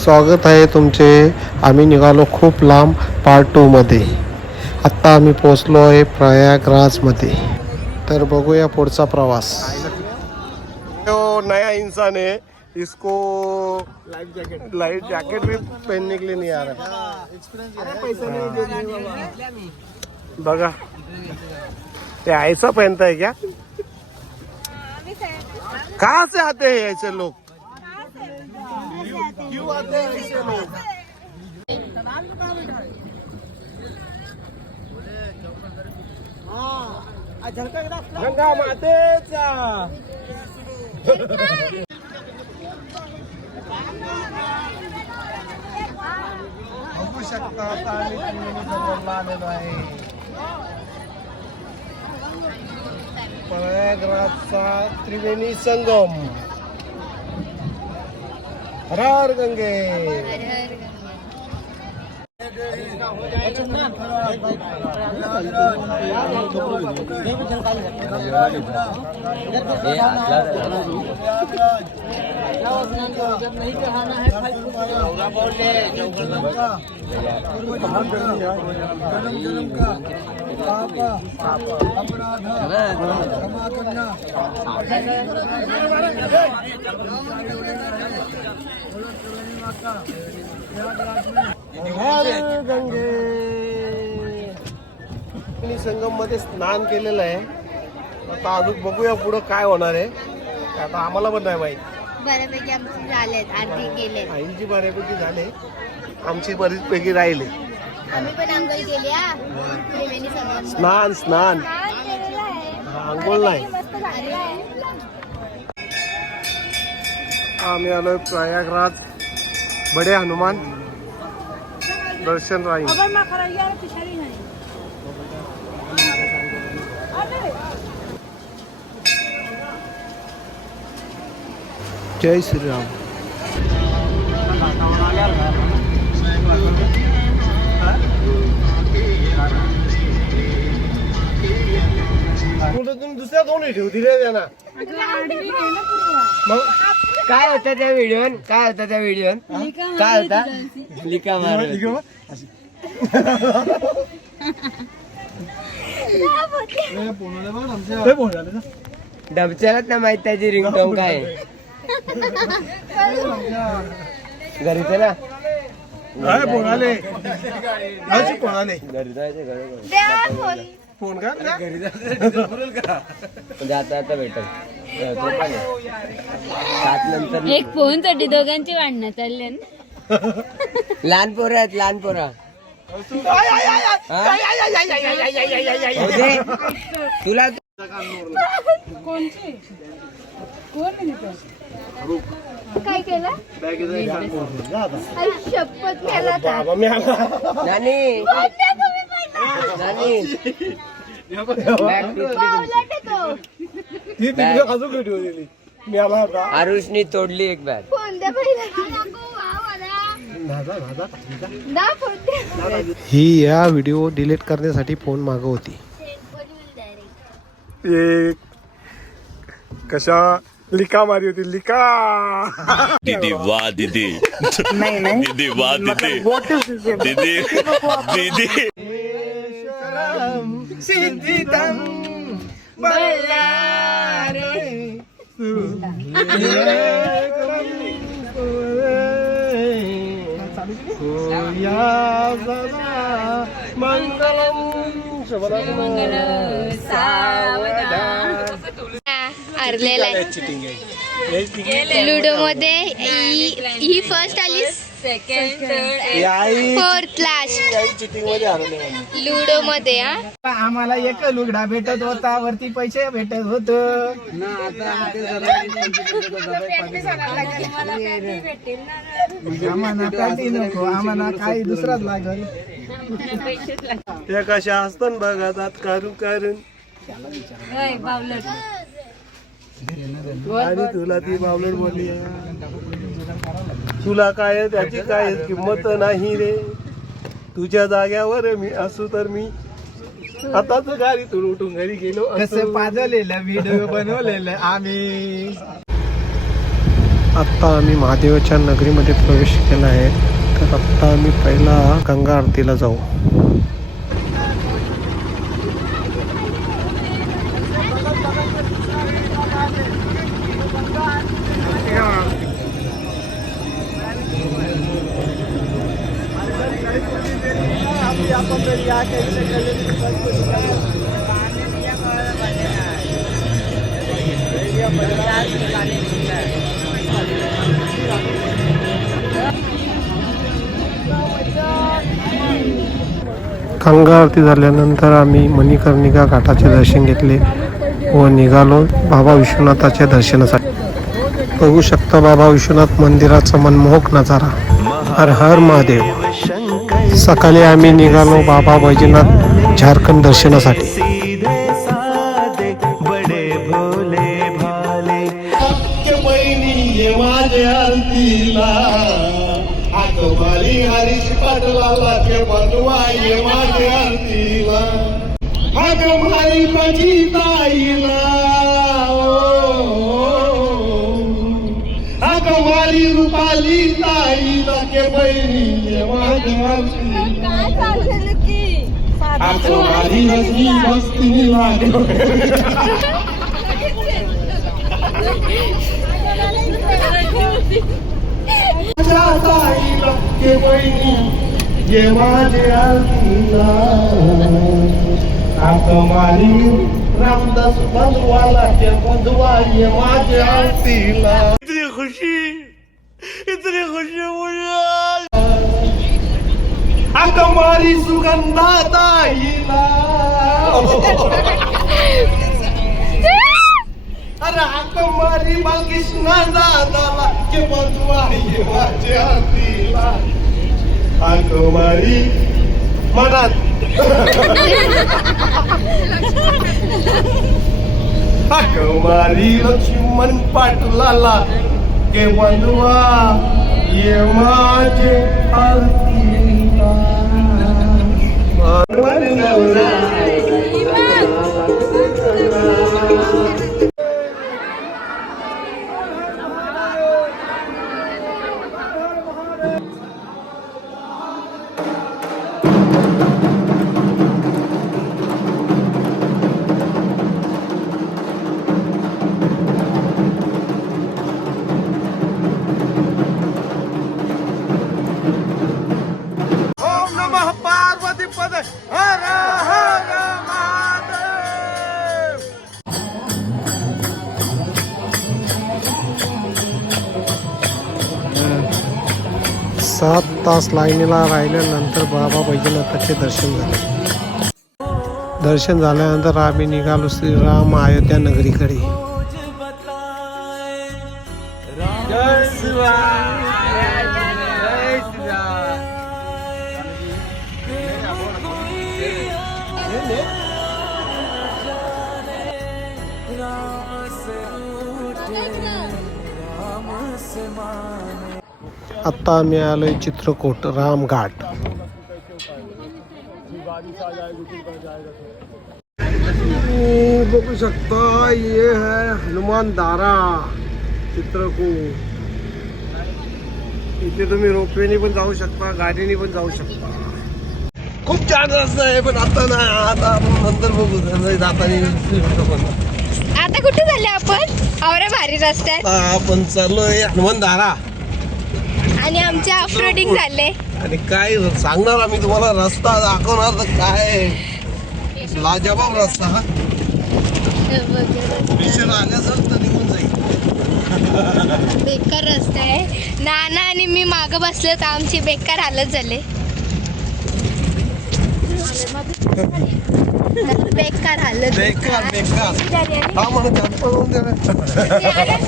स्वागत आहे तुमचे. आम्ही निघालो खूप लांब पार्ट 2 मध्ये. आत्ता आम्ही पोहोचलो आहे प्रयागराजमध्ये. तर बघूया पुढचा प्रवास. तो नया इंसान है, इसको लाइफ जैकेट भी पहनने के लिए नहीं आ रहा. बघा ते ऐसा पहनता है क्या? कहाँ से आते हैं ऐसे लोग? क्यों आते हैं ऐसे लोग? गंगा मातेचा. बघू शकता आता आम्ही त्रिवेणी संगमला आलेलो आहे. प्रयागराजचा त्रिवेणी संगम. हर हर गंगे. संगम मध्ये स्नान केलेलं आहे. आता अजून बघूया पुढं काय होणार आहे. आता आम्हाला पण नाही माहित. बऱ्यापैकी आमची झालेत, आरती केले. आईची बऱ्यापैकी झाले, आमची बरीच पैकी राहिले. आम्ही पण अंघोळ केली. त्रिवेणी संगम स्नान केलेलं आहे. अंघोळ नाही. मस्त झालेलं आहे. आम्ही आलोय प्रयागराज. बडे हनुमान दर्शन राहील. जय श्रीराम. तुम्ही दुसऱ्या दोन्ही ठेव दिले त्यांना. मग काय होतं त्या व्हिडिओन? काय होता त्या व्हिडिओन? काय होता? लिका मार. डबच्यालाच ना माहित त्याची रिंगटोन काय आहे. घरीच ना पोणाले घरी जायचं द्या फोन. फोन कर. घरी जायचं आता आता भेटल. सात नंतर एक फोन साठी दोघांची भांडणं चालले ना. लहान पोरं आहेत, लहान पोरं. तुला काय केलं? आई शपथ केला था. नानी नानी आरुषनी तोडली एक बॅग. फोन द्या पहिला. दा फोन द्या. ही या व्हिडिओ डिलीट करण्यासाठी फोन मागव होती. कशा लिका मारी होती. लिका दीदी वाह दीदी. दीदी वाह दीदी. दीदी दीदी. सिद्धितं हरलेला आहे. लुडो मध्ये ही फर्स्ट आली, second third fourth last cheating मध्ये हरवले. लुडो मध्ये. आम्हाला एक लुगडा भेटत होता, वरती पैसे भेटत होत. आम्हाला पॅटी नको, आम्हाला काही दुसराच लागल. त्या कशा असतात बघतात करून करून. आणि तुला ती बावलट बोलली. तुला काय त्याची काय किंमत नाही रे. तुझ्या जाग्यावर मी असू तर मी आताच गाडीतून उठून घरी गेलो. कसं पाजलेलं व्हिडिओ बनवलेलं आम्ही. आत्ता आम्ही महादेवाच्या नगरीमध्ये प्रवेश केला आहे. तर आत्ता आम्ही पहिला गंगा आरतीला जाऊ. गंगा आरती झाल्यानंतर आम्ही मणिकर्णिका घाटाचे दर्शन घेतले व निघालो बाबा विश्वनाथाच्या दर्शनासाठी. बघू शकता बाबा विश्वनाथ मंदिराचा मनमोहक नजारा. हर हर महादेव. सकाळी आम्ही निघालो बाबा बैजनाथ झारखंड दर्शनासाठी. हरीश पाटलाला के बनवाय माझ्या आरतीला हरी माझी ताईला मारी रुपाली ताईला के बहिणी माझ्या मारी हसली मस्ती ताईला के बहिणी ये माझ्या आरतीला मारी रामदास बंधवाला के बंधवा ये माझ्या आरतीला. इतनी खुशी मुझे मारी सुगंधा ताईला अरे मारी बालकृष्णा दादाला के बंधवा ये माझ्या आरतीला मारी मनात मारी लक्ष्मण पाटलाला के बंधवा ये माझे आरतीला. सात तास लाईनीला राहिल्यानंतर बाबा बैजनाथाचे दर्शन झाले. दर्शन झाल्यानंतर आम्ही निघालो श्रीराम अयोध्या नगरीकडे. आत्ता आम्ही आलोय चित्रकूट रामघाट. बघू शकता ये है हनुमान दारा चित्रकूट. इथे तुम्ही रोपवेने पण जाऊ शकता, गाडीने पण जाऊ शकता. खूप छान रस्ता आहे पण आता ना, आता आपण नंतर बघू जाताना. आता कुठे झाले आपण? आवरा भारी रस्ता आहे. आपण चाललोय हनुमान दारा आणि आमचे ऑफरोडिंग झाले. आणि काय सांगणार आम्ही तुम्हाला, रस्ता दाखवणार तर काय लाजवाब रस्ता. हा आल्यासारखं तर निघून जाईल. बेकार रस्ता आहे. नाना आणि मी माग बसले तर आमची बेकार हालत झाले. बेकार हालत.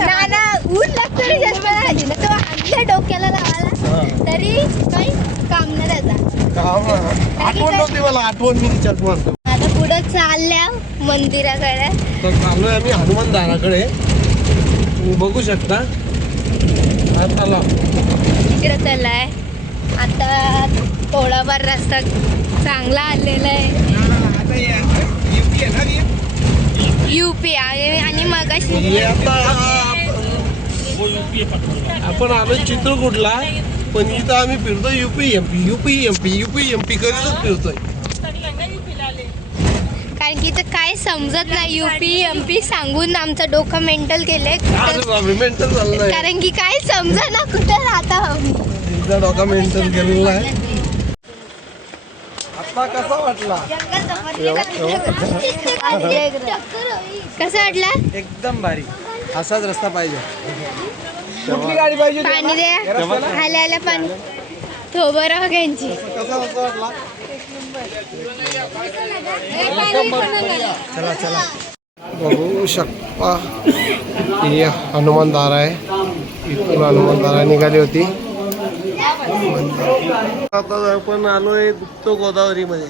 नाना ऊन लागतो रे जास्त आली ना तेव्हा आमच्या डोक्याला लावायला तरी काही काम नाही त्याचा. आठवण नव्हती मला, आठवण मी तिच्यात मारतो. आता पुढे चालल्या मंदिराकडे. तर चाललोय आम्ही हनुमान दाराकडे, तुम्ही बघू शकता. चला इकडे चाललाय. आता थोडाफार रस्ता चांगला आलेला आहे. UP आणि मगाशी आपण आलो चित्रकूटला, पण इथं आम्ही फिरतोय युपी करीतच फिरतोय. कारण की इथं काय समजत नाही. UP सांगून आमचं डोकं मेंटल केलंय. मेंटल झालं नाही, कारण की काय समजा ना कुठं राहता. एकदा डोका मेंटल केलेला आहे. आता कसा वाटला? कसं वाटला? एकदम भारी. असाच रस्ता पाहिजे. कुठली गाडी पाहिजे? पाणी द्या. आल्या पाणी थोबर घ्यायची. कसा वाटला? चला बघू शकता ही हनुमानदार आहे. इथून हनुमानदारा निघाली होती. आता आपण आलोय गुप्त गोदावरी मध्ये,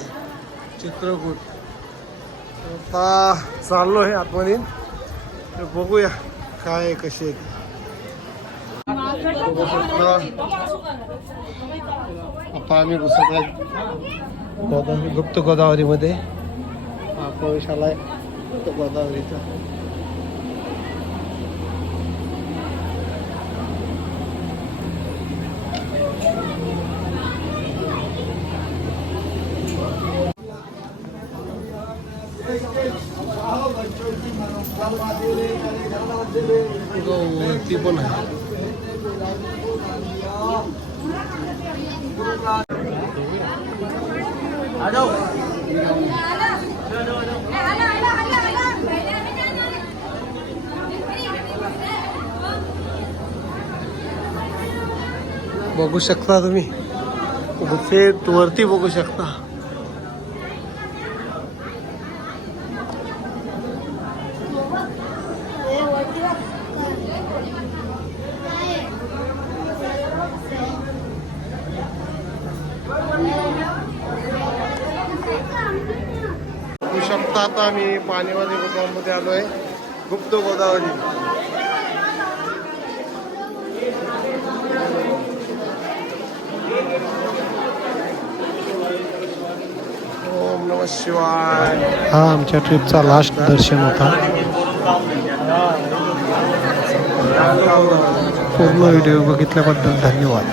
चित्रकूट. आता चाललोय आतमध्ये. तर बघूया काय कशी आहे. आता आम्ही घुसत आहे गुप्त गोदावरी मध्ये. हा प्रवेश आलाय गुप्त गोदावरीचा. वरती पण आहे. बघू शकता तुम्ही, वरती बघू शकता. बघू शकता आता आम्ही पाणीवाले गोदावरीमध्ये आलोय, गुप्त गोदावरी. ओम नमः शिवाय. हा आमच्या ट्रिपचा लास्ट दर्शन होता. पूर्ण व्हिडिओ बघितल्याबद्दल धन्यवाद.